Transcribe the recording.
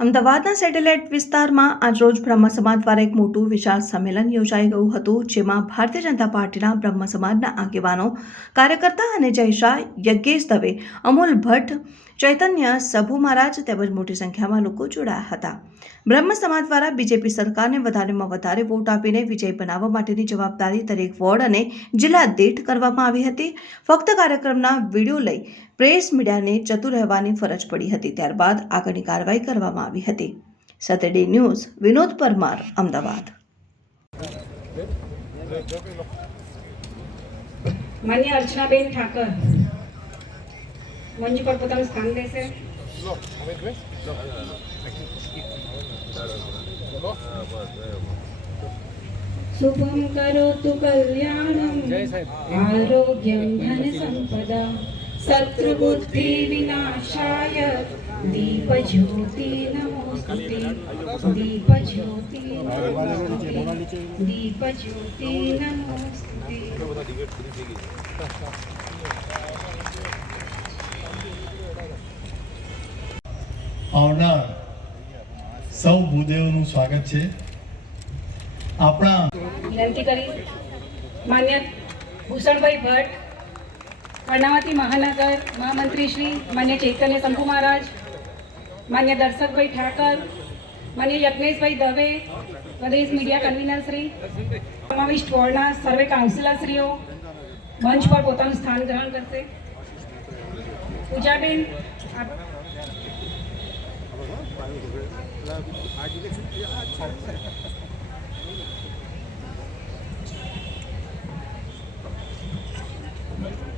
અમદાવાદના સેટેલાઇટ વિસ્તારમાં આજરોજ બ્રહ્મ સમાજ દ્વારા એક મોટું વિશાળ સંમેલન યોજાઈ ગયું હતું, જેમાં ભારતીય જનતા પાર્ટીના બ્રહ્મ સમાજના આગેવાનો, કાર્યકર્તા અને જય શાહ યજ્ઞેશ દવે, અમૂલ ભટ્ટ ચૈતન્ય સભુ મહારાજ તેમજ મોટી સંખ્યામાં લોકો જોડાયા હતા. બ્રહ્મ સમાજ દ્વારા બીજેપી સરકારને વધારેમાં વધારે વોટ આપીને વિજય બનાવવા માટેની જવાબદારી દરેક વોર્ડ અને જિલ્લા દીઠ કરવામાં આવી હતી. ફક્ત કાર્યક્રમના વીડિયો લઈ પ્રેસ મીડિયાને ચતુર રહેવાની ફરજ પડી હતી. ત્યારબાદ આગળની કાર્યવાહી કરવામાં આવી હતી. Saturday news, Vinod Parmar, Ahmedabad. માન્ય અર્ચનાબેન ઠાકર. મંચ પર પોતાનું સ્થાન લેશે શુભમ કરોતુ કલ્યાણમ આરોગ્યમ ધન સંપદા શત્રુબુદ્ધિ વિનાશાય દીપ જ્યોતિ નમોસ્તુતે દીપ જ્યોતિ નમોસ્તુતે દીપ જ્યોતિ નમોસ્તુતે આવનાર સૌ ભૂદેવનું સ્વાગત છે. આપણા વિનંતી કરી માન્ય ભૂષણભાઈ ભટ્ટ, કર્ણાવતી મહાનગર મહામંત્રી શ્રી માન્ય ચૈતન્ય શંભુ મહારાજ, માન્ય દર્શકભાઈ ઠાકર, માન્ય યજ્ઞેશભાઈ દવે, પ્રદેશ મીડિયા કન્વીનર શ્રી, સમાવિષ્ટ વોર્ડના સર્વે કાઉન્સિલરશ્રીઓ મંચ પર પોતાનું સ્થાન ગ્રહણ કરશે. પૂજાબેન 많이 그걸 나 아직은 야 아, 잘했네.